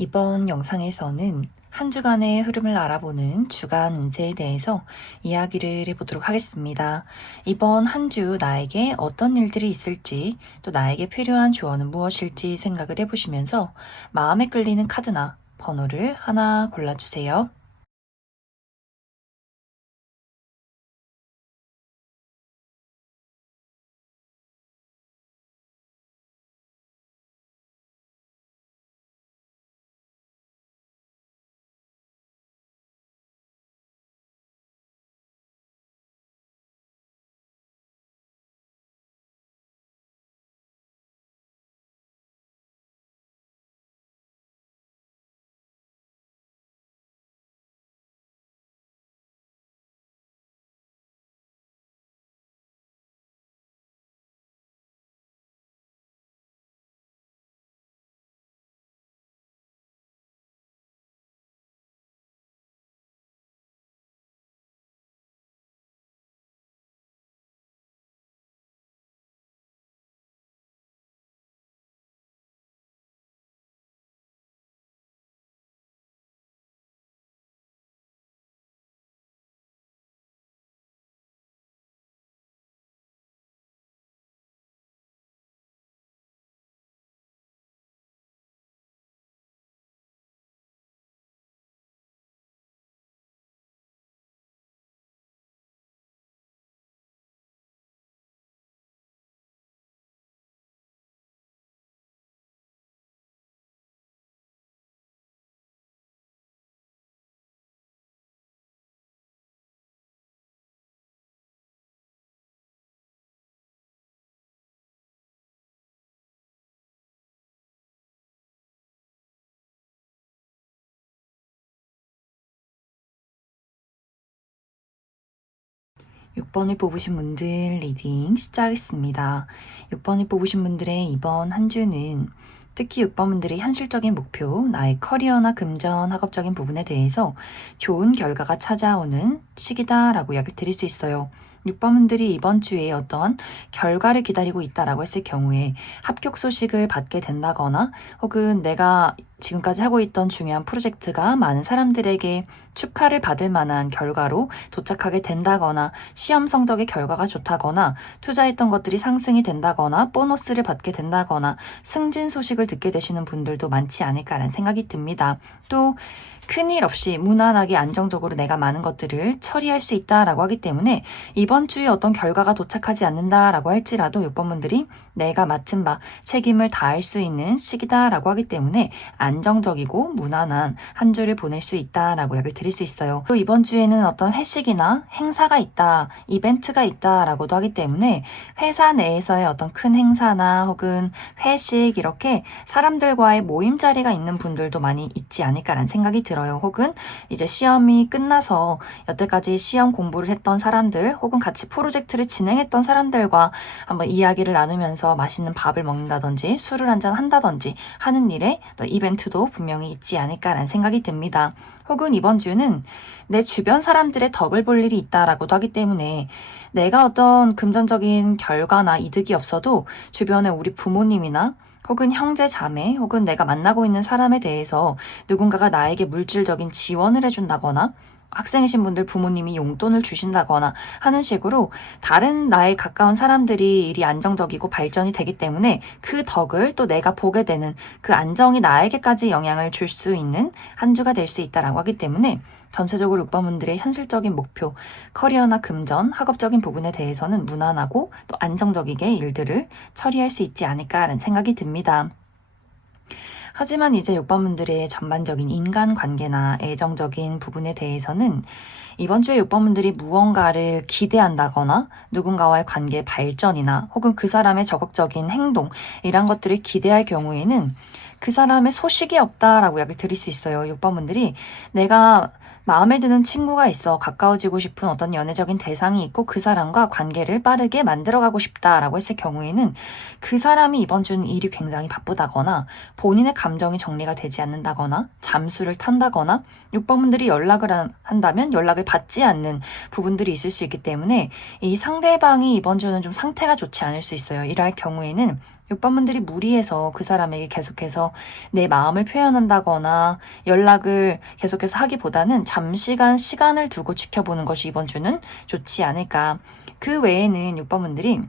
이번 영상에서는 한 주간의 흐름을 알아보는 주간 운세에 대해서 이야기를 해보도록 하겠습니다. 이번 한 주 나에게 어떤 일들이 있을지, 또 나에게 필요한 조언은 무엇일지 생각을 해보시면서 마음에 끌리는 카드나 번호를 하나 골라주세요. 6번을 뽑으신 분들 리딩 시작하겠습니다. 6번을 뽑으신 분들의 이번 한 주는 특히 6번 분들의 현실적인 목표, 나의 커리어나 금전, 학업적인 부분에 대해서 좋은 결과가 찾아오는 시기다라고 이야기 드릴 수 있어요. 6번 분들이 이번 주에 어떤 결과를 기다리고 있다라고 했을 경우에 합격 소식을 받게 된다거나 혹은 내가 지금까지 하고 있던 중요한 프로젝트가 많은 사람들에게 축하를 받을 만한 결과로 도착하게 된다거나 시험 성적의 결과가 좋다거나 투자했던 것들이 상승이 된다거나 보너스를 받게 된다거나 승진 소식을 듣게 되시는 분들도 많지 않을까라는 생각이 듭니다. 또 큰일 없이 무난하게 안정적으로 내가 많은 것들을 처리할 수 있다라고 하기 때문에 이번 주에 어떤 결과가 도착하지 않는다라고 할지라도 6번분들이 내가 맡은 바 책임을 다할 수 있는 시기다라고 하기 때문에 안정적이고 무난한 한 주를 보낼 수 있다라고 이야기를 드릴 수 있어요. 또 이번 주에는 어떤 회식이나 행사가 있다, 이벤트가 있다라고도 하기 때문에 회사 내에서의 어떤 큰 행사나 혹은 회식 이렇게 사람들과의 모임 자리가 있는 분들도 많이 있지 않을까라는 생각이 들어요. 혹은 이제 시험이 끝나서 여태까지 시험 공부를 했던 사람들 혹은 같이 프로젝트를 진행했던 사람들과 한번 이야기를 나누면서 맛있는 밥을 먹는다든지 술을 한잔 한다든지 하는 일에 또 이벤트도 분명히 있지 않을까라는 생각이 듭니다. 혹은 이번 주는 내 주변 사람들의 덕을 볼 일이 있다라고도 하기 때문에 내가 어떤 금전적인 결과나 이득이 없어도 주변에 우리 부모님이나 혹은 형제 자매 혹은 내가 만나고 있는 사람에 대해서 누군가가 나에게 물질적인 지원을 해준다거나 학생이신 분들 부모님이 용돈을 주신다거나 하는 식으로 다른 나의 가까운 사람들이 일이 안정적이고 발전이 되기 때문에 그 덕을 또 내가 보게 되는 그 안정이 나에게까지 영향을 줄 수 있는 한 주가 될 수 있다라고 하기 때문에 전체적으로 6번분들의 현실적인 목표, 커리어나 금전, 학업적인 부분에 대해서는 무난하고 또 안정적이게 일들을 처리할 수 있지 않을까라는 생각이 듭니다. 하지만 이제 6번분들의 전반적인 인간관계나 애정적인 부분에 대해서는 이번 주에 6번분들이 무언가를 기대한다거나 누군가와의 관계 발전이나 혹은 그 사람의 적극적인 행동 이런 것들을 기대할 경우에는 그 사람의 소식이 없다라고 이야기를 드릴 수 있어요. 6번분들이 내가 마음에 드는 친구가 있어 가까워지고 싶은 어떤 연애적인 대상이 있고 그 사람과 관계를 빠르게 만들어가고 싶다라고 했을 경우에는 그 사람이 이번 주는 일이 굉장히 바쁘다거나 본인의 감정이 정리가 되지 않는다거나 잠수를 탄다거나 6번분들이 연락을 한다면 연락을 받지 않는 부분들이 있을 수 있기 때문에 이 상대방이 이번 주는 좀 상태가 좋지 않을 수 있어요. 이럴 경우에는 6번분들이 무리해서 그 사람에게 계속해서 내 마음을 표현한다거나 연락을 계속해서 하기보다는 잠시간 시간을 두고 지켜보는 것이 이번 주는 좋지 않을까. 그 외에는 6번분들이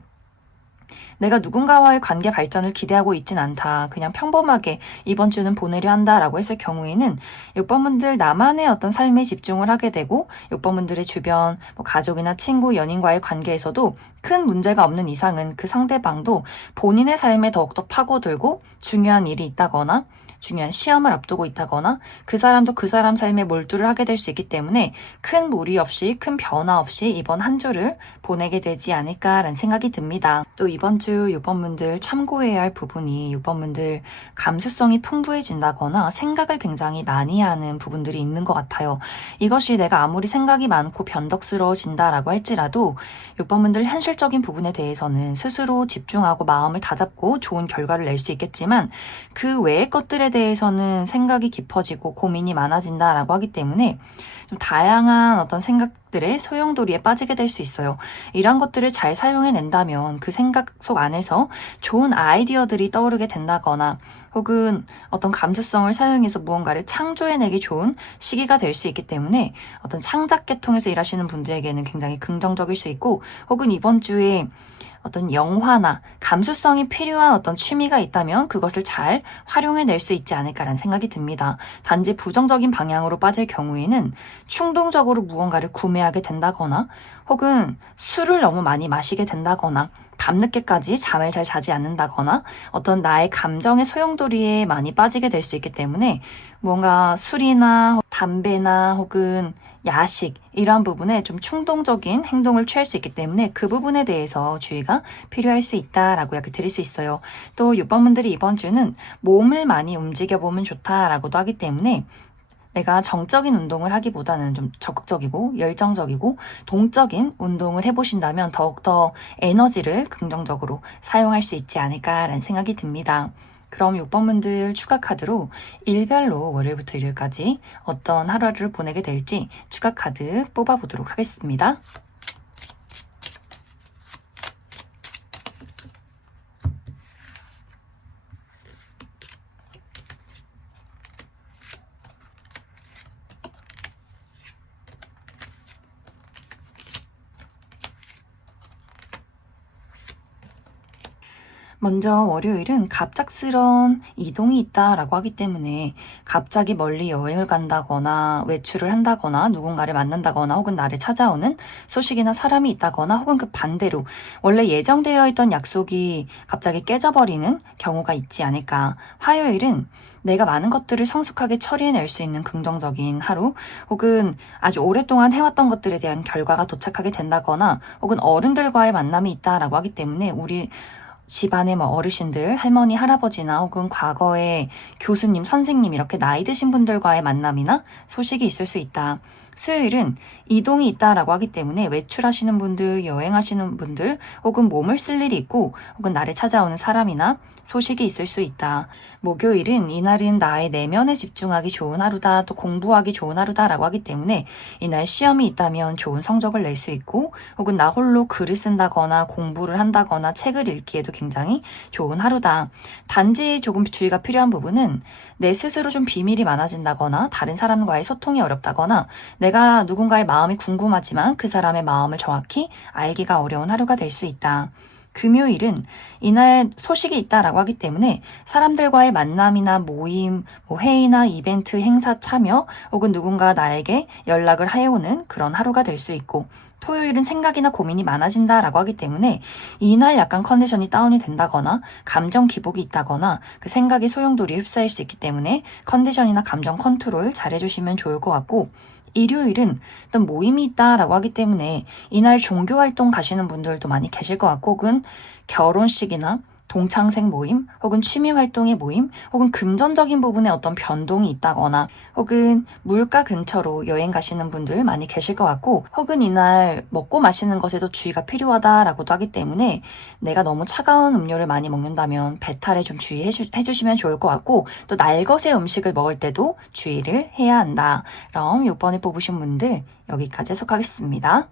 내가 누군가와의 관계 발전을 기대하고 있진 않다. 그냥 평범하게 이번 주는 보내려 한다라고 했을 경우에는 6번분들 나만의 어떤 삶에 집중을 하게 되고 6번분들의 주변 가족이나 친구, 연인과의 관계에서도 큰 문제가 없는 이상은 그 상대방도 본인의 삶에 더욱더 파고들고 중요한 일이 있다거나 중요한 시험을 앞두고 있다거나 그 사람도 그 사람 삶에 몰두를 하게 될 수 있기 때문에 큰 무리 없이 큰 변화 없이 이번 한 주를 보내게 되지 않을까라는 생각이 듭니다. 또 이번 주 6번분들 참고해야 할 부분이 6번분들 감수성이 풍부해진다거나 생각을 굉장히 많이 하는 부분들이 있는 것 같아요. 이것이 내가 아무리 생각이 많고 변덕스러워진다라고 할지라도 6번분들 현실적인 부분에 대해서는 스스로 집중하고 마음을 다잡고 좋은 결과를 낼 수 있겠지만 그 외의 것들에 대해서는 생각이 깊어지고 고민이 많아진다라고 하기 때문에 좀 다양한 어떤 생각들의 소용돌이에 빠지게 될 수 있어요. 이런 것들을 잘 사용해낸다면 그 생각 속 안에서 좋은 아이디어들이 떠오르게 된다거나 혹은 어떤 감수성을 사용해서 무언가를 창조해내기 좋은 시기가 될 수 있기 때문에 어떤 창작 계통에서 일하시는 분들에게는 굉장히 긍정적일 수 있고 혹은 이번 주에 어떤 영화나 감수성이 필요한 어떤 취미가 있다면 그것을 잘 활용해낼 수 있지 않을까라는 생각이 듭니다. 단지 부정적인 방향으로 빠질 경우에는 충동적으로 무언가를 구매하게 된다거나 혹은 술을 너무 많이 마시게 된다거나 밤늦게까지 잠을 잘 자지 않는다거나 어떤 나의 감정의 소용돌이에 많이 빠지게 될 수 있기 때문에 무언가 술이나 담배나 혹은 야식 이런 부분에 좀 충동적인 행동을 취할 수 있기 때문에 그 부분에 대해서 주의가 필요할 수 있다라고 이야기 드릴 수 있어요. 또 6번분들이 이번 주는 몸을 많이 움직여보면 좋다라고도 하기 때문에 내가 정적인 운동을 하기보다는 좀 적극적이고 열정적이고 동적인 운동을 해보신다면 더욱더 에너지를 긍정적으로 사용할 수 있지 않을까라는 생각이 듭니다. 그럼 6번분들 추가 카드로 일별로 월요일부터 일요일까지 어떤 하루를 보내게 될지 추가 카드 뽑아보도록 하겠습니다. 먼저 월요일은 갑작스런 이동이 있다라고 하기 때문에 갑자기 멀리 여행을 간다거나 외출을 한다거나 누군가를 만난다거나 혹은 나를 찾아오는 소식이나 사람이 있다거나 혹은 그 반대로 원래 예정되어 있던 약속이 갑자기 깨져버리는 경우가 있지 않을까. 화요일은 내가 많은 것들을 성숙하게 처리해낼 수 있는 긍정적인 하루 혹은 아주 오랫동안 해왔던 것들에 대한 결과가 도착하게 된다거나 혹은 어른들과의 만남이 있다라고 하기 때문에 우리 집안의 어르신들, 할머니, 할아버지나 혹은 과거의 교수님, 선생님 이렇게 나이 드신 분들과의 만남이나 소식이 있을 수 있다. 수요일은 이동이 있다라고 하기 때문에 외출하시는 분들, 여행하시는 분들 혹은 몸을 쓸 일이 있고 혹은 나를 찾아오는 사람이나 소식이 있을 수 있다. 목요일은 이날은 나의 내면에 집중하기 좋은 하루다, 또 공부하기 좋은 하루다라고 하기 때문에 이날 시험이 있다면 좋은 성적을 낼 수 있고 혹은 나 홀로 글을 쓴다거나 공부를 한다거나 책을 읽기에도 굉장히 좋은 하루다. 단지 조금 주의가 필요한 부분은 내 스스로 좀 비밀이 많아진다거나 다른 사람과의 소통이 어렵다거나 내가 누군가의 마음이 궁금하지만 그 사람의 마음을 정확히 알기가 어려운 하루가 될 수 있다. 금요일은 이날 소식이 있다라고 하기 때문에 사람들과의 만남이나 모임, 회의나 이벤트, 행사 참여 혹은 누군가 나에게 연락을 해오는 그런 하루가 될 수 있고 토요일은 생각이나 고민이 많아진다라고 하기 때문에 이날 약간 컨디션이 다운이 된다거나 감정 기복이 있다거나 그 생각이 소용돌이에 휩싸일 수 있기 때문에 컨디션이나 감정 컨트롤 잘 해주시면 좋을 것 같고 일요일은 어떤 모임이 있다라고 하기 때문에 이날 종교 활동 가시는 분들도 많이 계실 것 같고 혹은 결혼식이나 동창생 모임 혹은 취미 활동의 모임 혹은 금전적인 부분에 어떤 변동이 있다거나 혹은 물가 근처로 여행 가시는 분들 많이 계실 것 같고 혹은 이날 먹고 마시는 것에도 주의가 필요하다라고도 하기 때문에 내가 너무 차가운 음료를 많이 먹는다면 배탈에 좀 주의해 주시면 좋을 것 같고 또 날것의 음식을 먹을 때도 주의를 해야 한다. 그럼 6번을 뽑으신 분들 여기까지 해석하겠습니다.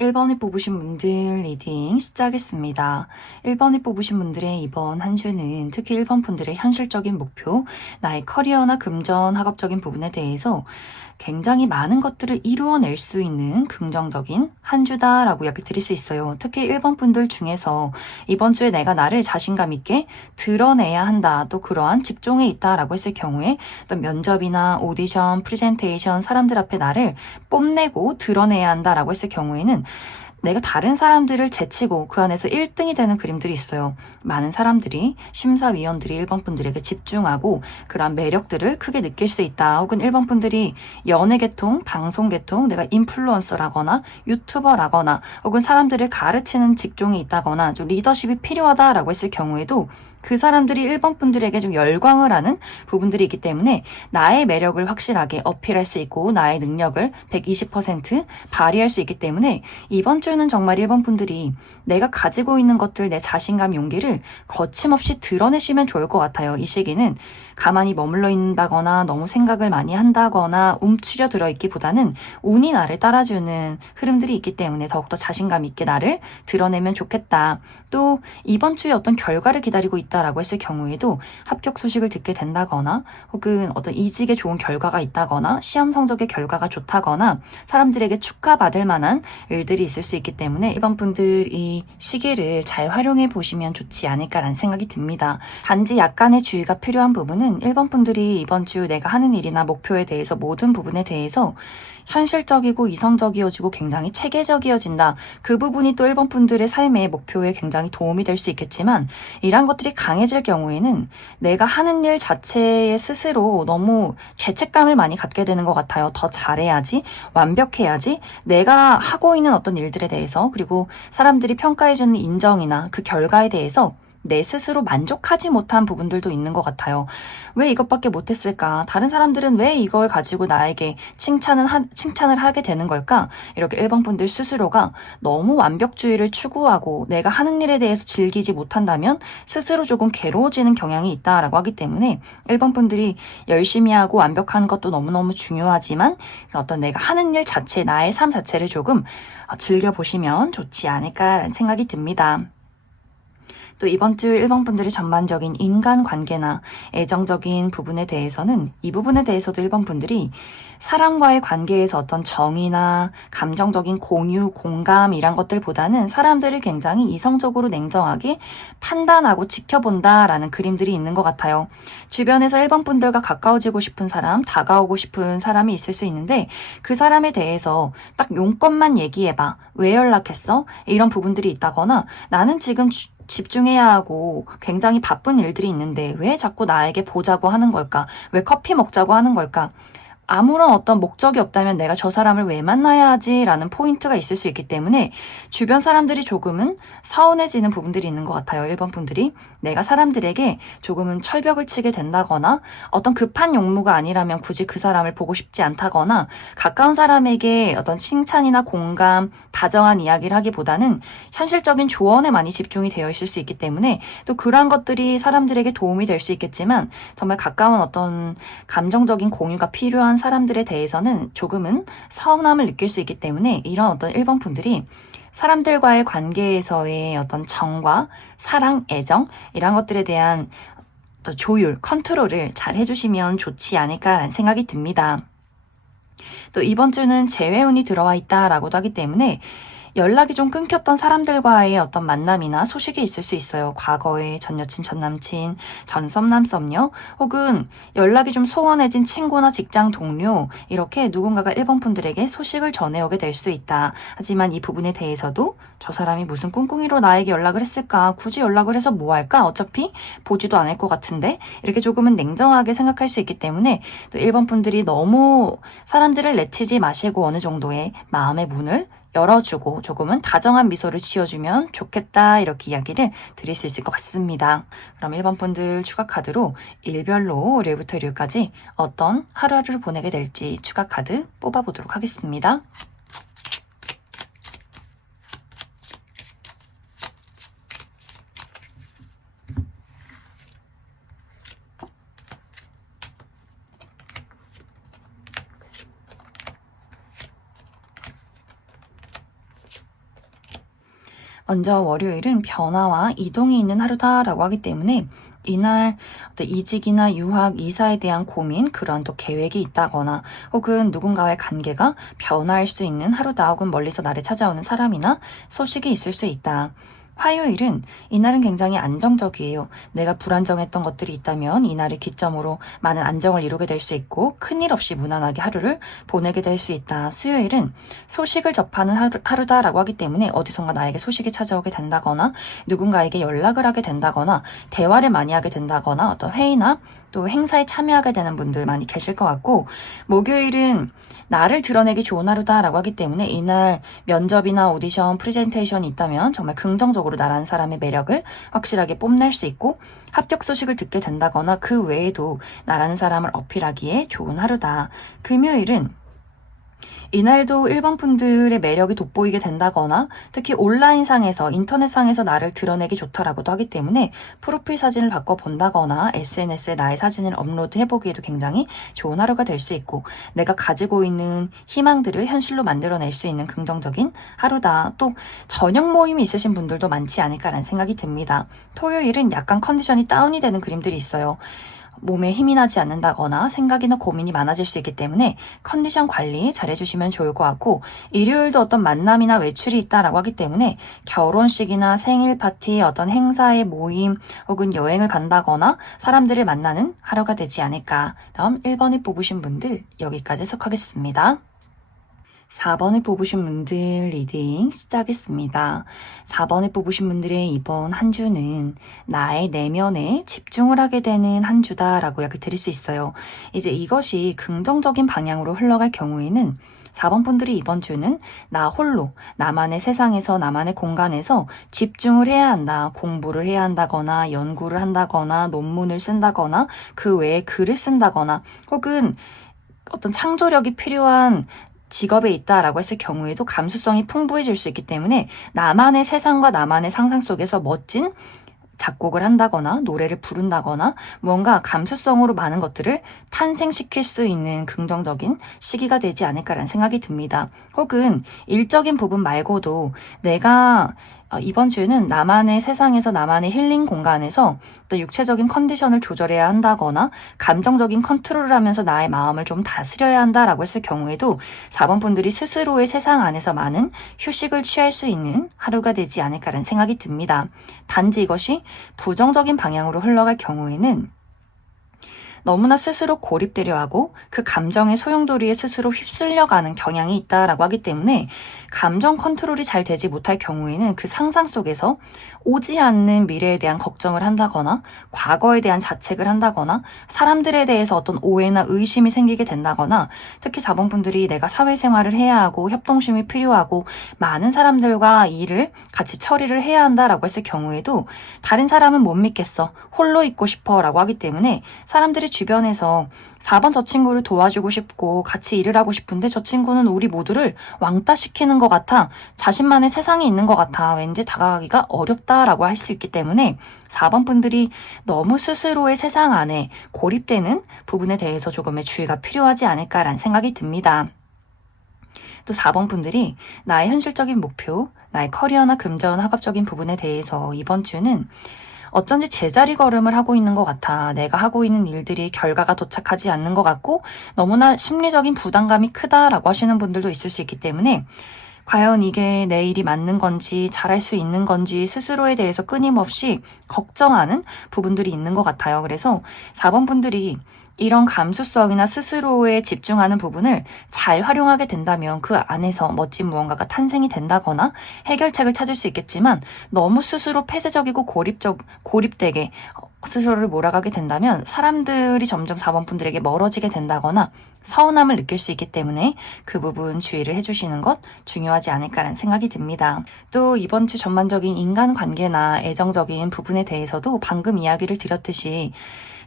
1번을 뽑으신 분들 리딩 시작하겠습니다. 1번을 뽑으신 분들의 이번 한 주는 특히 1번 분들의 현실적인 목표, 나의 커리어나 금전, 학업적인 부분에 대해서 굉장히 많은 것들을 이루어낼 수 있는 긍정적인 한 주다라고 이야기 드릴 수 있어요. 특히 1번 분들 중에서 이번 주에 내가 나를 자신감 있게 드러내야 한다, 또 그러한 직종에 있다라고 했을 경우에 어떤 면접이나 오디션, 프레젠테이션, 사람들 앞에 나를 뽐내고 드러내야 한다라고 했을 경우에는 내가 다른 사람들을 제치고 그 안에서 1등이 되는 그림들이 있어요. 많은 사람들이, 심사위원들이 1번 분들에게 집중하고 그런 매력들을 크게 느낄 수 있다. 혹은 1번 분들이 연예계통, 방송계통, 내가 인플루언서라거나 유튜버라거나 혹은 사람들을 가르치는 직종에 있다거나 좀 리더십이 필요하다라고 했을 경우에도 그 사람들이 1번 분들에게 좀 열광을 하는 부분들이 있기 때문에 나의 매력을 확실하게 어필할 수 있고 나의 능력을 120% 발휘할 수 있기 때문에 이번 주는 정말 1번 분들이 내가 가지고 있는 것들, 내 자신감, 용기를 거침없이 드러내시면 좋을 것 같아요. 이 시기는 가만히 머물러 있다거나 너무 생각을 많이 한다거나 움츠려 들어있기보다는 운이 나를 따라주는 흐름들이 있기 때문에 더욱더 자신감 있게 나를 드러내면 좋겠다. 또 이번 주에 어떤 결과를 기다리고 있다라고 했을 경우에도 합격 소식을 듣게 된다거나 혹은 어떤 이직에 좋은 결과가 있다거나 시험 성적의 결과가 좋다거나 사람들에게 축하받을 만한 일들이 있을 수 있기 때문에 이번 분들 이 시기를 잘 활용해 보시면 좋지 않을까라는 생각이 듭니다. 단지 약간의 주의가 필요한 부분은 1번 분들이 이번 주 내가 하는 일이나 목표에 대해서 모든 부분에 대해서 현실적이고 이성적이어지고 굉장히 체계적이어진다. 그 부분이 또 1번 분들의 삶의 목표에 굉장히 도움이 될 수 있겠지만 이런 것들이 강해질 경우에는 내가 하는 일 자체에 스스로 너무 죄책감을 많이 갖게 되는 것 같아요. 더 잘해야지, 완벽해야지, 내가 하고 있는 어떤 일들에 대해서 그리고 사람들이 평가해주는 인정이나 그 결과에 대해서 내 스스로 만족하지 못한 부분들도 있는 것 같아요. 왜 이것밖에 못했을까? 다른 사람들은 왜 이걸 가지고 나에게 칭찬을 하게 되는 걸까? 이렇게 1번 분들 스스로가 너무 완벽주의를 추구하고 내가 하는 일에 대해서 즐기지 못한다면 스스로 조금 괴로워지는 경향이 있다라고 하기 때문에 1번 분들이 열심히 하고 완벽한 것도 너무너무 중요하지만 어떤 내가 하는 일 자체, 나의 삶 자체를 조금 즐겨보시면 좋지 않을까라는 생각이 듭니다. 또 이번 주 1번 분들의 전반적인 인간관계나 애정적인 부분에 대해서는 이 부분에 대해서도 1번 분들이 사람과의 관계에서 어떤 정의나 감정적인 공유, 공감 이란 것들보다는 사람들을 굉장히 이성적으로 냉정하게 판단하고 지켜본다라는 그림들이 있는 것 같아요. 주변에서 1번 분들과 가까워지고 싶은 사람, 다가오고 싶은 사람이 있을 수 있는데 그 사람에 대해서 딱 용건만 얘기해봐. 왜 연락했어? 이런 부분들이 있다거나 나는 지금 집중해야 하고 굉장히 바쁜 일들이 있는데 왜 자꾸 나에게 보자고 하는 걸까? 왜 커피 먹자고 하는 걸까? 아무런 어떤 목적이 없다면 내가 저 사람을 왜 만나야 하지? 라는 포인트가 있을 수 있기 때문에 주변 사람들이 조금은 서운해지는 부분들이 있는 것 같아요. 1번 분들이. 내가 사람들에게 조금은 철벽을 치게 된다거나 어떤 급한 용무가 아니라면 굳이 그 사람을 보고 싶지 않다거나 가까운 사람에게 어떤 칭찬이나 공감, 다정한 이야기를 하기보다는 현실적인 조언에 많이 집중이 되어 있을 수 있기 때문에 또 그러한 것들이 사람들에게 도움이 될 수 있겠지만 정말 가까운 어떤 감정적인 공유가 필요한 사람들에 대해서는 조금은 서운함을 느낄 수 있기 때문에 이런 어떤 1번 분들이 사람들과의 관계에서의 어떤 정과 사랑, 애정 이런 것들에 대한 조율, 컨트롤을 잘 해주시면 좋지 않을까라는 생각이 듭니다. 또 이번 주는 재회운이 들어와 있다라고도 하기 때문에 연락이 좀 끊겼던 사람들과의 어떤 만남이나 소식이 있을 수 있어요. 과거의 전 여친, 전 남친, 전 썸남, 썸녀 혹은 연락이 좀 소원해진 친구나 직장 동료 이렇게 누군가가 1번 분들에게 소식을 전해오게 될 수 있다. 하지만 이 부분에 대해서도 저 사람이 무슨 꿍꿍이로 나에게 연락을 했을까? 굳이 연락을 해서 뭐 할까? 어차피 보지도 않을 것 같은데 이렇게 조금은 냉정하게 생각할 수 있기 때문에 또 1번 분들이 너무 사람들을 내치지 마시고 어느 정도의 마음의 문을 열어주고 조금은 다정한 미소를 지어주면 좋겠다 이렇게 이야기를 드릴 수 있을 것 같습니다. 그럼 1번 분들 추가 카드로 일별로 월요일부터 일요일까지 어떤 하루하루를 보내게 될지 추가 카드 뽑아보도록 하겠습니다. 먼저 월요일은 변화와 이동이 있는 하루다라고 하기 때문에 이날 어떤 이직이나 유학, 이사에 대한 고민, 그런 또 계획이 있다거나 혹은 누군가의 관계가 변화할 수 있는 하루다, 혹은 멀리서 나를 찾아오는 사람이나 소식이 있을 수 있다. 화요일은 이날은 굉장히 안정적이에요. 내가 불안정했던 것들이 있다면 이날을 기점으로 많은 안정을 이루게 될 수 있고 큰일 없이 무난하게 하루를 보내게 될 수 있다. 수요일은 소식을 접하는 하루다라고 하기 때문에 어디선가 나에게 소식이 찾아오게 된다거나 누군가에게 연락을 하게 된다거나 대화를 많이 하게 된다거나 어떤 회의나 또 행사에 참여하게 되는 분들 많이 계실 것 같고, 목요일은 나를 드러내기 좋은 하루다라고 하기 때문에 이날 면접이나 오디션, 프레젠테이션이 있다면 정말 긍정적으로 나라는 사람의 매력을 확실하게 뽐낼 수 있고 합격 소식을 듣게 된다거나 그 외에도 나라는 사람을 어필하기에 좋은 하루다. 금요일은 이날도 일반 분들의 매력이 돋보이게 된다거나 특히 온라인상에서, 인터넷상에서 나를 드러내기 좋다라고도 하기 때문에 프로필 사진을 바꿔본다거나 SNS에 나의 사진을 업로드해보기에도 굉장히 좋은 하루가 될 수 있고 내가 가지고 있는 희망들을 현실로 만들어낼 수 있는 긍정적인 하루다. 또 저녁 모임이 있으신 분들도 많지 않을까라는 생각이 듭니다. 토요일은 약간 컨디션이 다운이 되는 그림들이 있어요. 몸에 힘이 나지 않는다거나 생각이나 고민이 많아질 수 있기 때문에 컨디션 관리 잘 해주시면 좋을 것 같고, 일요일도 어떤 만남이나 외출이 있다라고 하기 때문에 결혼식이나 생일 파티, 어떤 행사의 모임 혹은 여행을 간다거나 사람들을 만나는 하루가 되지 않을까. 그럼 1번을 뽑으신 분들 여기까지 해석하겠습니다. 4번을 뽑으신 분들 리딩 시작했습니다. 4번을 뽑으신 분들의 이번 한 주는 나의 내면에 집중을 하게 되는 한 주다라고 이야기 드릴 수 있어요. 이제 이것이 긍정적인 방향으로 흘러갈 경우에는 4번 분들이 이번 주는 나 홀로, 나만의 세상에서, 나만의 공간에서 집중을 해야 한다. 공부를 해야 한다거나 연구를 한다거나 논문을 쓴다거나 그 외에 글을 쓴다거나 혹은 어떤 창조력이 필요한 직업에 있다라고 했을 경우에도 감수성이 풍부해질 수 있기 때문에 나만의 세상과 나만의 상상 속에서 멋진 작곡을 한다거나 노래를 부른다거나 무언가 감수성으로 많은 것들을 탄생시킬 수 있는 긍정적인 시기가 되지 않을까라는 생각이 듭니다. 혹은 일적인 부분 말고도 내가 이번 주에는 나만의 세상에서, 나만의 힐링 공간에서 또 육체적인 컨디션을 조절해야 한다거나 감정적인 컨트롤을 하면서 나의 마음을 좀 다스려야 한다라고 했을 경우에도 4번 분들이 스스로의 세상 안에서 많은 휴식을 취할 수 있는 하루가 되지 않을까라는 생각이 듭니다. 단지 이것이 부정적인 방향으로 흘러갈 경우에는 너무나 스스로 고립되려 하고 그 감정의 소용돌이에 스스로 휩쓸려가는 경향이 있다라고 하기 때문에 감정 컨트롤이 잘 되지 못할 경우에는 그 상상 속에서 오지 않는 미래에 대한 걱정을 한다거나 과거에 대한 자책을 한다거나 사람들에 대해서 어떤 오해나 의심이 생기게 된다거나, 특히 4번 분들이 내가 사회생활을 해야 하고 협동심이 필요하고 많은 사람들과 일을 같이 처리를 해야 한다라고 했을 경우에도 다른 사람은 못 믿겠어, 홀로 있고 싶어 라고 하기 때문에 사람들이 주변에서 4번 저 친구를 도와주고 싶고 같이 일을 하고 싶은데 저 친구는 우리 모두를 왕따 시키는 것 같아, 자신만의 세상이 있는 것 같아, 왠지 다가가기가 어렵다라고 할 수 있기 때문에 4번 분들이 너무 스스로의 세상 안에 고립되는 부분에 대해서 조금의 주의가 필요하지 않을까라는 생각이 듭니다. 또 4번 분들이 나의 현실적인 목표, 나의 커리어나 금전, 학업적인 부분에 대해서 이번 주는 어쩐지 제자리 걸음을 하고 있는 것 같아. 내가 하고 있는 일들이 결과가 도착하지 않는 것 같고 너무나 심리적인 부담감이 크다라고 하시는 분들도 있을 수 있기 때문에 과연 이게 내 일이 맞는 건지, 잘할 수 있는 건지 스스로에 대해서 끊임없이 걱정하는 부분들이 있는 것 같아요. 그래서 4번 분들이 이런 감수성이나 스스로에 집중하는 부분을 잘 활용하게 된다면 그 안에서 멋진 무언가가 탄생이 된다거나 해결책을 찾을 수 있겠지만, 너무 스스로 폐쇄적이고 고립되게 스스로를 몰아가게 된다면 사람들이 점점 4번 분들에게 멀어지게 된다거나 서운함을 느낄 수 있기 때문에 그 부분 주의를 해주시는 것 중요하지 않을까라는 생각이 듭니다. 또 이번 주 전반적인 인간관계나 애정적인 부분에 대해서도 방금 이야기를 드렸듯이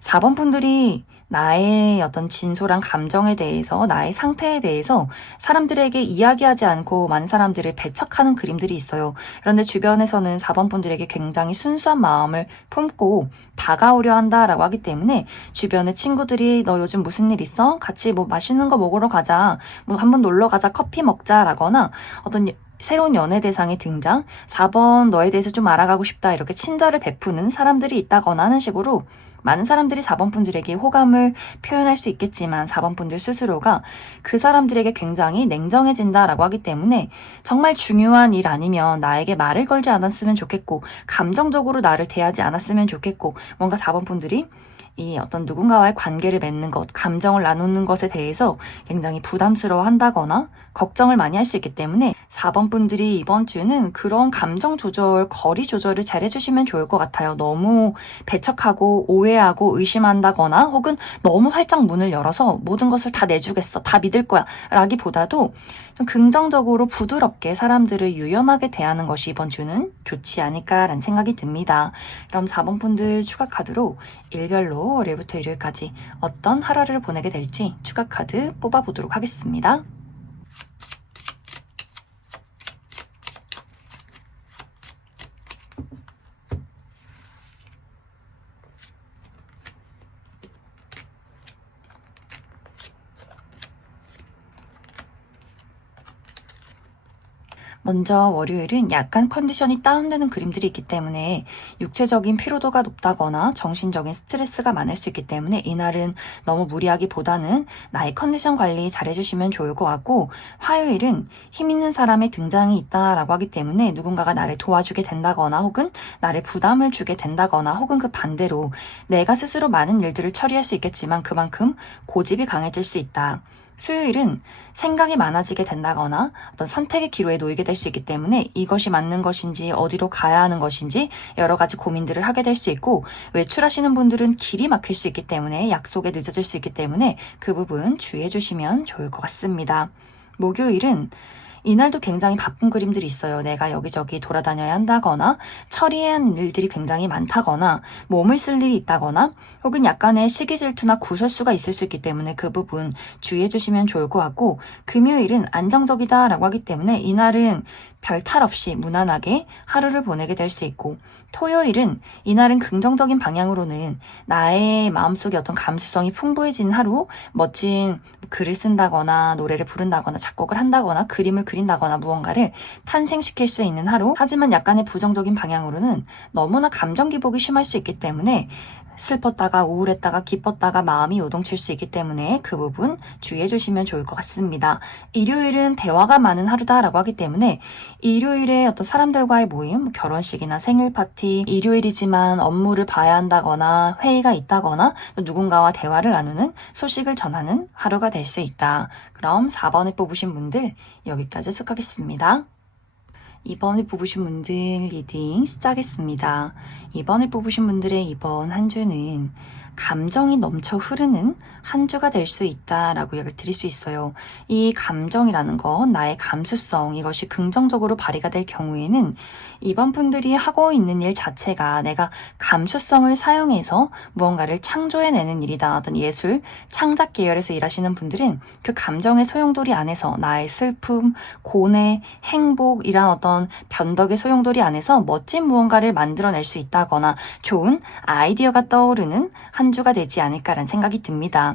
4번 분들이 나의 어떤 진솔한 감정에 대해서, 나의 상태에 대해서 사람들에게 이야기하지 않고 많은 사람들을 배척하는 그림들이 있어요. 그런데 주변에서는 4번 분들에게 굉장히 순수한 마음을 품고 다가오려 한다라고 하기 때문에 주변의 친구들이 너 요즘 무슨 일 있어? 같이 뭐 맛있는 거 먹으러 가자, 뭐 한번 놀러 가자, 커피 먹자라거나 어떤 새로운 연애 대상의 등장, 4번 너에 대해서 좀 알아가고 싶다 이렇게 친절을 베푸는 사람들이 있다거나 하는 식으로 많은 사람들이 4번 분들에게 호감을 표현할 수 있겠지만 4번 분들 스스로가 그 사람들에게 굉장히 냉정해진다라고 하기 때문에 정말 중요한 일 아니면 나에게 말을 걸지 않았으면 좋겠고 감정적으로 나를 대하지 않았으면 좋겠고 뭔가 4번 분들이 이 어떤 누군가와의 관계를 맺는 것, 감정을 나누는 것에 대해서 굉장히 부담스러워 한다거나 걱정을 많이 할 수 있기 때문에 4번 분들이 이번 주는 그런 감정 조절, 거리 조절을 잘 해주시면 좋을 것 같아요. 너무 배척하고 오해하고 의심한다거나 혹은 너무 활짝 문을 열어서 모든 것을 다 내주겠어, 다 믿을 거야 라기보다도 좀 긍정적으로 부드럽게 사람들을 유연하게 대하는 것이 이번 주는 좋지 않을까라는 생각이 듭니다. 그럼 4번 분들 추가 카드로 일별로 월요일부터 일요일까지 어떤 하루를 보내게 될지 추가 카드 뽑아보도록 하겠습니다. 먼저 월요일은 약간 컨디션이 다운되는 그림들이 있기 때문에 육체적인 피로도가 높다거나 정신적인 스트레스가 많을 수 있기 때문에 이날은 너무 무리하기보다는 나의 컨디션 관리 잘 해주시면 좋을 것 같고, 화요일은 힘 있는 사람의 등장이 있다라고 하기 때문에 누군가가 나를 도와주게 된다거나 혹은 나를 부담을 주게 된다거나 혹은 그 반대로 내가 스스로 많은 일들을 처리할 수 있겠지만 그만큼 고집이 강해질 수 있다. 수요일은 생각이 많아지게 된다거나 어떤 선택의 기로에 놓이게 될 수 있기 때문에 이것이 맞는 것인지 어디로 가야 하는 것인지 여러 가지 고민들을 하게 될 수 있고, 외출하시는 분들은 길이 막힐 수 있기 때문에 약속에 늦어질 수 있기 때문에 그 부분 주의해 주시면 좋을 것 같습니다. 목요일은 이날도 굉장히 바쁜 그림들이 있어요. 내가 여기저기 돌아다녀야 한다거나 처리해야 하는 일들이 굉장히 많다거나 몸을 쓸 일이 있다거나 혹은 약간의 시기 질투나 구설수가 있을 수 있기 때문에 그 부분 주의해 주시면 좋을 것 같고, 금요일은 안정적이다라고 하기 때문에 이날은 별 탈 없이 무난하게 하루를 보내게 될 수 있고, 토요일은 이날은 긍정적인 방향으로는 나의 마음속에 어떤 감수성이 풍부해진 하루, 멋진 글을 쓴다거나 노래를 부른다거나 작곡을 한다거나 그림을 그린다거나 무언가를 탄생시킬 수 있는 하루, 하지만 약간의 부정적인 방향으로는 너무나 감정 기복이 심할 수 있기 때문에 슬펐다가 우울했다가 기뻤다가 마음이 요동칠 수 있기 때문에 그 부분 주의해 주시면 좋을 것 같습니다. 일요일은 대화가 많은 하루다라고 하기 때문에 일요일에 어떤 사람들과의 모임, 결혼식이나 생일 파티, 일요일이지만 업무를 봐야 한다거나 회의가 있다거나 누군가와 대화를 나누는 소식을 전하는 하루가 될 수 있다. 그럼 4번을 뽑으신 분들 여기까지 해석하겠습니다. 2번을 뽑으신 분들 리딩 시작하겠습니다. 2번을 뽑으신 분들의 이번 한 주는 감정이 넘쳐 흐르는 한 주가 될 수 있다라고 이야기를 드릴 수 있어요. 이 감정이라는 건 나의 감수성, 이것이 긍정적으로 발휘가 될 경우에는 이번 분들이 하고 있는 일 자체가 내가 감수성을 사용해서 무언가를 창조해내는 일이다. 어떤 예술, 창작 계열에서 일하시는 분들은 그 감정의 소용돌이 안에서 나의 슬픔, 고뇌, 행복, 이란 어떤 변덕의 소용돌이 안에서 멋진 무언가를 만들어낼 수 있다거나 좋은 아이디어가 떠오르는 한 주가 되지 않을까라는 생각이 듭니다.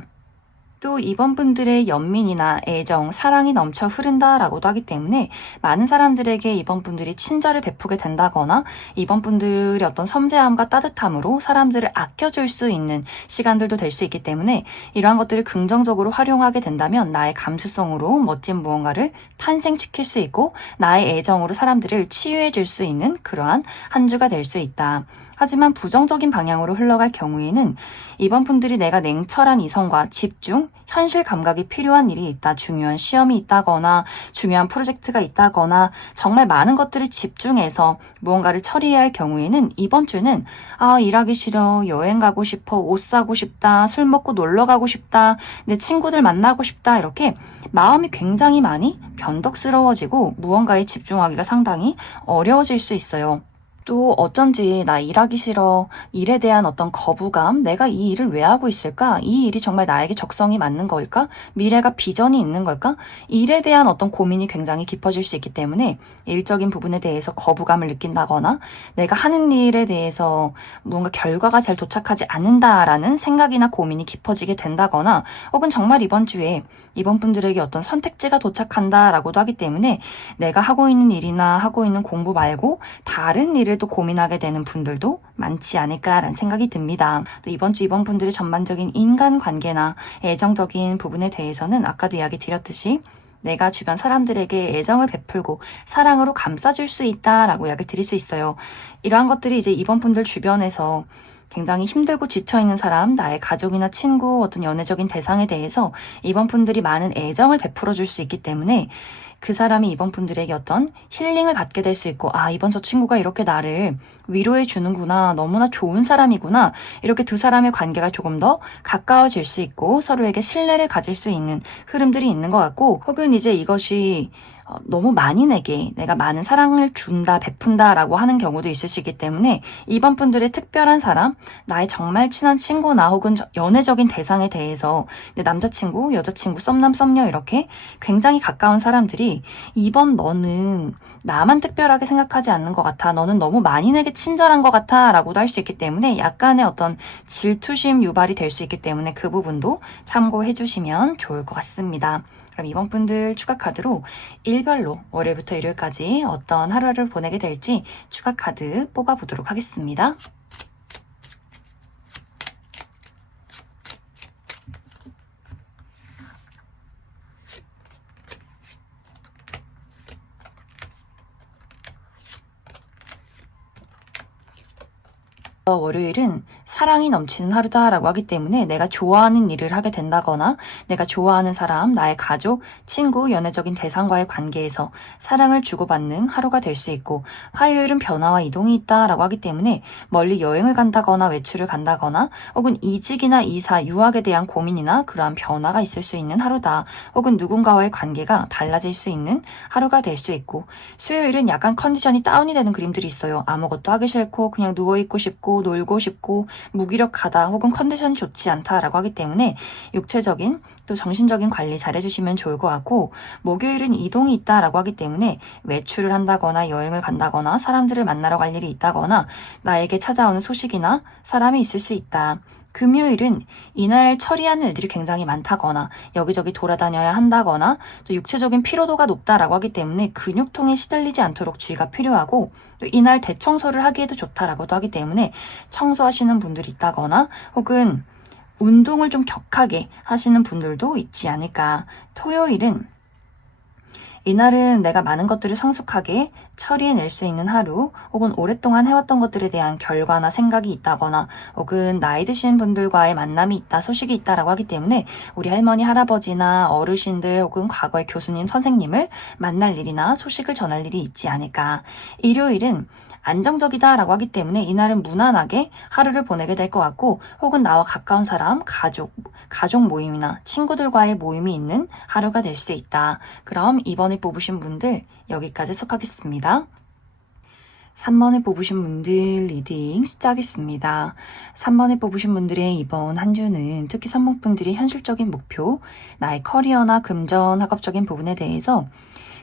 또 이번 분들의 연민이나 애정, 사랑이 넘쳐 흐른다라고도 하기 때문에 많은 사람들에게 이번 분들이 친절을 베푸게 된다거나 이번 분들의 어떤 섬세함과 따뜻함으로 사람들을 아껴줄 수 있는 시간들도 될 수 있기 때문에 이러한 것들을 긍정적으로 활용하게 된다면 나의 감수성으로 멋진 무언가를 탄생시킬 수 있고 나의 애정으로 사람들을 치유해 줄 수 있는 그러한 한 주가 될 수 있다. 하지만 부정적인 방향으로 흘러갈 경우에는 이번 분들이 내가 냉철한 이성과 집중, 현실 감각이 필요한 일이 있다, 중요한 시험이 있다거나 중요한 프로젝트가 있다거나 정말 많은 것들을 집중해서 무언가를 처리해야 할 경우에는 이번 주는 일하기 싫어, 여행 가고 싶어, 옷 사고 싶다, 술 먹고 놀러 가고 싶다, 내 친구들 만나고 싶다, 이렇게 마음이 굉장히 많이 변덕스러워지고 무언가에 집중하기가 상당히 어려워질 수 있어요. 또 어쩐지 나 일하기 싫어. 일에 대한 어떤 거부감, 내가 이 일을 왜 하고 있을까? 이 일이 정말 나에게 적성이 맞는 걸까? 미래가 비전이 있는 걸까? 일에 대한 어떤 고민이 굉장히 깊어질 수 있기 때문에 일적인 부분에 대해서 거부감을 느낀다거나 내가 하는 일에 대해서 뭔가 결과가 잘 도착하지 않는다라는 생각이나 고민이 깊어지게 된다거나 혹은 정말 이번 주에 이번 분들에게 어떤 선택지가 도착한다라고도 하기 때문에 내가 하고 있는 일이나 하고 있는 공부 말고 다른 일을 또 고민하게 되는 분들도 많지 않을까라는 생각이 듭니다. 또 이번 주 이번 분들의 전반적인 인간관계나 애정적인 부분에 대해서는 아까도 이야기 드렸듯이 내가 주변 사람들에게 애정을 베풀고 사랑으로 감싸줄 수 있다라고 이야기 드릴 수 있어요. 이러한 것들이 이제 이번 분들 주변에서 굉장히 힘들고 지쳐있는 사람, 나의 가족이나 친구, 어떤 연애적인 대상에 대해서 이번 분들이 많은 애정을 베풀어 줄 수 있기 때문에 그 사람이 이번 분들에게 어떤 힐링을 받게 될 수 있고, 아, 이번 저 친구가 이렇게 나를 위로해 주는구나, 너무나 좋은 사람이구나, 이렇게 두 사람의 관계가 조금 더 가까워질 수 있고 서로에게 신뢰를 가질 수 있는 흐름들이 있는 것 같고, 혹은 이제 이것이 너무 많이 내가 많은 사랑을 준다, 베푼다라고 하는 경우도 있을 수 있기 때문에 이번 분들의 특별한 사람, 나의 정말 친한 친구나 혹은 연애적인 대상에 대해서 내 남자친구, 여자친구, 썸남, 썸녀 이렇게 굉장히 가까운 사람들이 이번 너는 나만 특별하게 생각하지 않는 것 같아. 너는 너무 많이 내게 친절한 것 같아. 라고도 할 수 있기 때문에 약간의 어떤 질투심 유발이 될 수 있기 때문에 그 부분도 참고해 주시면 좋을 것 같습니다. 그럼 이번 분들 추가 카드로 일별로 월요일부터 일요일까지 어떤 하루를 보내게 될지 추가 카드 뽑아보도록 하겠습니다. 월요일은 사랑이 넘치는 하루다라고 하기 때문에 내가 좋아하는 일을 하게 된다거나 내가 좋아하는 사람, 나의 가족, 친구, 연애적인 대상과의 관계에서 사랑을 주고받는 하루가 될 수 있고, 화요일은 변화와 이동이 있다라고 하기 때문에 멀리 여행을 간다거나 외출을 간다거나 혹은 이직이나 이사, 유학에 대한 고민이나 그러한 변화가 있을 수 있는 하루다. 혹은 누군가와의 관계가 달라질 수 있는 하루가 될 수 있고, 수요일은 약간 컨디션이 다운이 되는 그림들이 있어요. 아무것도 하기 싫고 그냥 누워있고 싶고 놀고 싶고 무기력하다 혹은 컨디션이 좋지 않다라고 하기 때문에 육체적인 또 정신적인 관리 잘 해주시면 좋을 것 같고, 목요일은 이동이 있다라고 하기 때문에 외출을 한다거나 여행을 간다거나 사람들을 만나러 갈 일이 있다거나 나에게 찾아오는 소식이나 사람이 있을 수 있다. 금요일은 이날 처리하는 일들이 굉장히 많다거나 여기저기 돌아다녀야 한다거나 또 육체적인 피로도가 높다라고 하기 때문에 근육통에 시달리지 않도록 주의가 필요하고, 또 이날 대청소를 하기에도 좋다라고도 하기 때문에 청소하시는 분들이 있다거나 혹은 운동을 좀 격하게 하시는 분들도 있지 않을까. 토요일은 이날은 내가 많은 것들을 성숙하게 처리해낼 수 있는 하루, 혹은 오랫동안 해왔던 것들에 대한 결과나 생각이 있다거나 혹은 나이 드신 분들과의 만남이 있다, 소식이 있다라고 하기 때문에 우리 할머니, 할아버지나 어르신들 혹은 과거의 교수님, 선생님을 만날 일이나 소식을 전할 일이 있지 않을까. 일요일은 안정적이다라고 하기 때문에 이날은 무난하게 하루를 보내게 될 것 같고, 혹은 나와 가까운 사람, 가족 모임이나 친구들과의 모임이 있는 하루가 될 수 있다. 그럼 이번에 뽑으신 분들 여기까지 속하겠습니다. 3번에 뽑으신 분들 리딩 시작하겠습니다. 3번에 뽑으신 분들의 이번 한 주는 특히 3번 분들이 현실적인 목표, 나의 커리어나 금전, 학업적인 부분에 대해서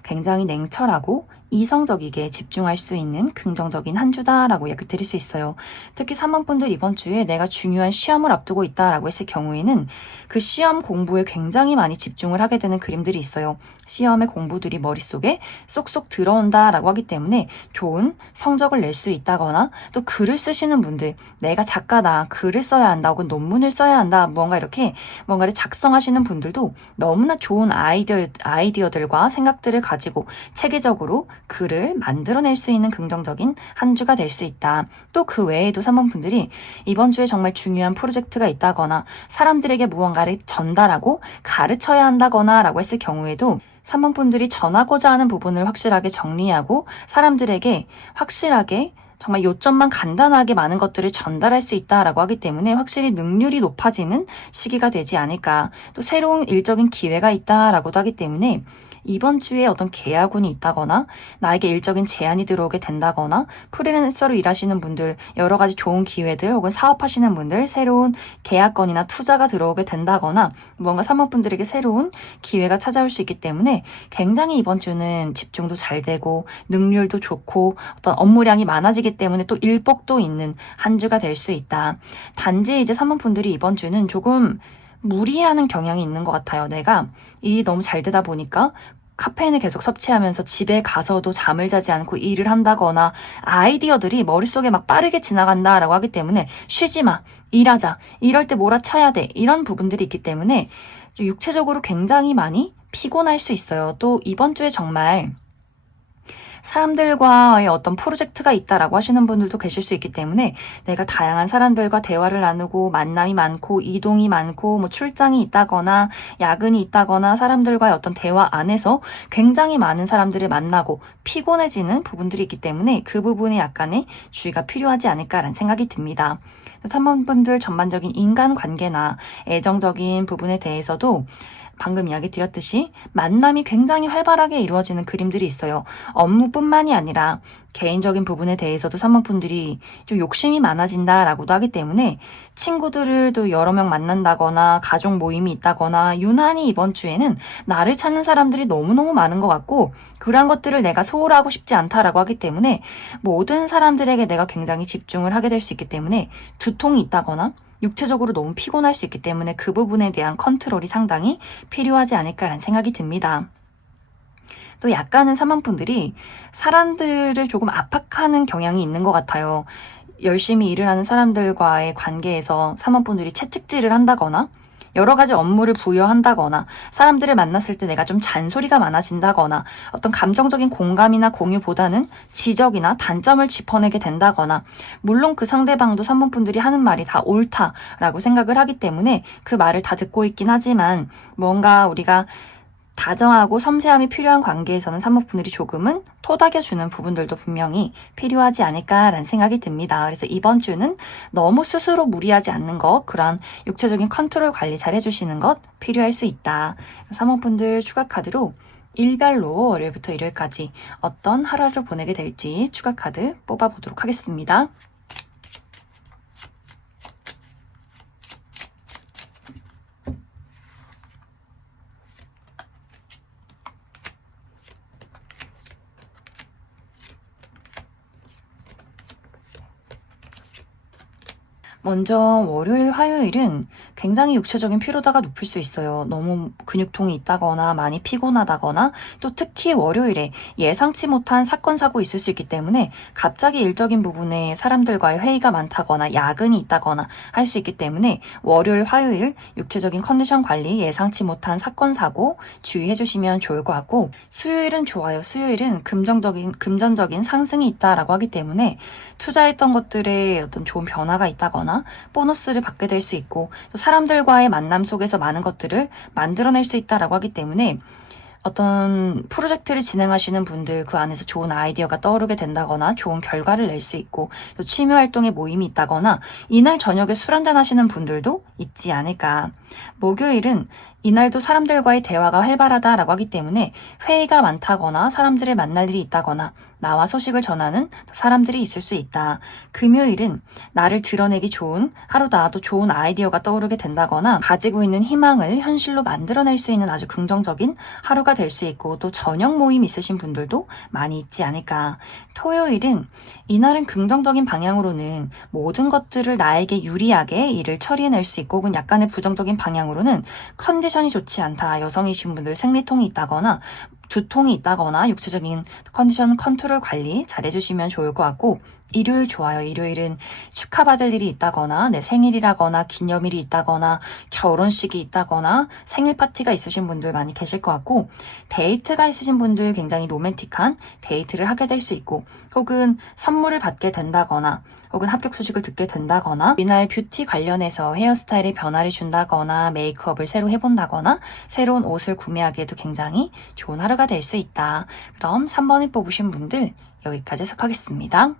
굉장히 냉철하고 이성적이게 집중할 수 있는 긍정적인 한 주다라고 이야기 드릴 수 있어요. 특히 3번 분들 이번 주에 내가 중요한 시험을 앞두고 있다라고 했을 경우에는 그 시험 공부에 굉장히 많이 집중을 하게 되는 그림들이 있어요. 시험의 공부들이 머릿속에 쏙쏙 들어온다라고 하기 때문에 좋은 성적을 낼 수 있다거나, 또 글을 쓰시는 분들, 내가 작가다, 글을 써야 한다 혹은 논문을 써야 한다, 뭔가를 작성하시는 분들도 너무나 좋은 아이디어들과 생각들을 가지고 체계적으로 글을 만들어낼 수 있는 긍정적인 한 주가 될 수 있다. 또 그 외에도 3번 분들이 이번 주에 정말 중요한 프로젝트가 있다거나 사람들에게 무언가를 전달하고 가르쳐야 한다거나 라고 했을 경우에도 3번 분들이 전하고자 하는 부분을 확실하게 정리하고 사람들에게 확실하게 정말 요점만 간단하게 많은 것들을 전달할 수 있다라고 하기 때문에 확실히 능률이 높아지는 시기가 되지 않을까. 또 새로운 일적인 기회가 있다라고도 하기 때문에 이번 주에 어떤 계약운이 있다거나 나에게 일적인 제안이 들어오게 된다거나 프리랜서로 일하시는 분들 여러 가지 좋은 기회들 혹은 사업하시는 분들 새로운 계약건이나 투자가 들어오게 된다거나 무언가 사모분들에게 새로운 기회가 찾아올 수 있기 때문에 굉장히 이번 주는 집중도 잘 되고 능률도 좋고 어떤 업무량이 많아지기 때문에 또 일복도 있는 한 주가 될 수 있다. 단지 이제 사모분들이 이번 주는 조금 무리하는 경향이 있는 것 같아요. 내가 일이 너무 잘 되다 보니까 카페인을 계속 섭취하면서 집에 가서도 잠을 자지 않고 일을 한다거나 아이디어들이 머릿속에 막 빠르게 지나간다라고 하기 때문에 쉬지 마, 일하자, 이럴 때 몰아쳐야 돼, 이런 부분들이 있기 때문에 육체적으로 굉장히 많이 피곤할 수 있어요. 또 이번 주에 정말 사람들과의 어떤 프로젝트가 있다라고 하시는 분들도 계실 수 있기 때문에 내가 다양한 사람들과 대화를 나누고 만남이 많고 이동이 많고 뭐 출장이 있다거나 야근이 있다거나 사람들과의 어떤 대화 안에서 굉장히 많은 사람들을 만나고 피곤해지는 부분들이 있기 때문에 그 부분에 약간의 주의가 필요하지 않을까라는 생각이 듭니다. 3번분들 전반적인 인간관계나 애정적인 부분에 대해서도 방금 이야기 드렸듯이 만남이 굉장히 활발하게 이루어지는 그림들이 있어요. 업무뿐만이 아니라 개인적인 부분에 대해서도 3번분들이 좀 욕심이 많아진다라고도 하기 때문에 친구들을 또 여러 명 만난다거나 가족 모임이 있다거나 유난히 이번 주에는 나를 찾는 사람들이 너무너무 많은 것 같고 그러한 것들을 내가 소홀하고 싶지 않다라고 하기 때문에 모든 사람들에게 내가 굉장히 집중을 하게 될 수 있기 때문에 두통이 있다거나 육체적으로 너무 피곤할 수 있기 때문에 그 부분에 대한 컨트롤이 상당히 필요하지 않을까라는 생각이 듭니다. 또 약간은 사망분들이 사람들을 조금 압박하는 경향이 있는 것 같아요. 열심히 일을 하는 사람들과의 관계에서 사망분들이 채찍질을 한다거나 여러 가지 업무를 부여한다거나 사람들을 만났을 때 내가 좀 잔소리가 많아진다거나 어떤 감정적인 공감이나 공유보다는 지적이나 단점을 짚어내게 된다거나 물론 그 상대방도 3번분들이 하는 말이 다 옳다라고 생각을 하기 때문에 그 말을 다 듣고 있긴 하지만 뭔가 우리가 다정하고 섬세함이 필요한 관계에서는 3번분들이 조금은 토닥여주는 부분들도 분명히 필요하지 않을까라는 생각이 듭니다. 그래서 이번 주는 너무 스스로 무리하지 않는 것, 그런 육체적인 컨트롤 관리 잘 해주시는 것 필요할 수 있다. 3번분들 추가 카드로 일별로 월요일부터 일요일까지 어떤 하루를 보내게 될지 추가 카드 뽑아보도록 하겠습니다. 먼저 월요일, 화요일은 굉장히 육체적인 피로도가 높을 수 있어요. 너무 근육통이 있다거나 많이 피곤하다거나 또 특히 월요일에 예상치 못한 사건, 사고 있을 수 있기 때문에 갑자기 일적인 부분에 사람들과의 회의가 많다거나 야근이 있다거나 할 수 있기 때문에 월요일, 화요일 육체적인 컨디션 관리 예상치 못한 사건, 사고 주의해 주시면 좋을 것 같고 수요일은 좋아요. 수요일은 금전적인 상승이 있다라고 하기 때문에 투자했던 것들에 어떤 좋은 변화가 있다거나 보너스를 받게 될 수 있고 또 사람들과의 만남 속에서 많은 것들을 만들어낼 수 있다라고 하기 때문에 어떤 프로젝트를 진행하시는 분들 그 안에서 좋은 아이디어가 떠오르게 된다거나 좋은 결과를 낼 수 있고 또 취미 활동에 모임이 있다거나 이날 저녁에 술 한잔 하시는 분들도 있지 않을까. 목요일은 이날도 사람들과의 대화가 활발하다라고 하기 때문에 회의가 많다거나 사람들을 만날 일이 있다거나 나와 소식을 전하는 사람들이 있을 수 있다. 금요일은 나를 드러내기 좋은 하루다. 또 좋은 아이디어가 떠오르게 된다거나 가지고 있는 희망을 현실로 만들어낼 수 있는 아주 긍정적인 하루가 될 수 있고 또 저녁 모임 있으신 분들도 많이 있지 않을까. 토요일은 이날은 긍정적인 방향으로는 모든 것들을 나에게 유리하게 일을 처리해낼 수 있고 혹은 약간의 부정적인 방향으로는 컨디션이 좋지 않다. 여성이신 분들 생리통이 있다거나 두통이 있다거나 육체적인 컨디션 컨트롤 관리 잘 해주시면 좋을 것 같고 일요일 좋아요. 일요일은 축하받을 일이 있다거나 내 생일이라거나 기념일이 있다거나 결혼식이 있다거나 생일 파티가 있으신 분들 많이 계실 것 같고 데이트가 있으신 분들 굉장히 로맨틱한 데이트를 하게 될 수 있고 혹은 선물을 받게 된다거나 혹은 합격 소식을 듣게 된다거나 이날 뷰티 관련해서 헤어스타일에 변화를 준다거나 메이크업을 새로 해본다거나 새로운 옷을 구매하기에도 굉장히 좋은 하루가 될 수 있다. 그럼 3번을 뽑으신 분들 여기까지 해석하겠습니다.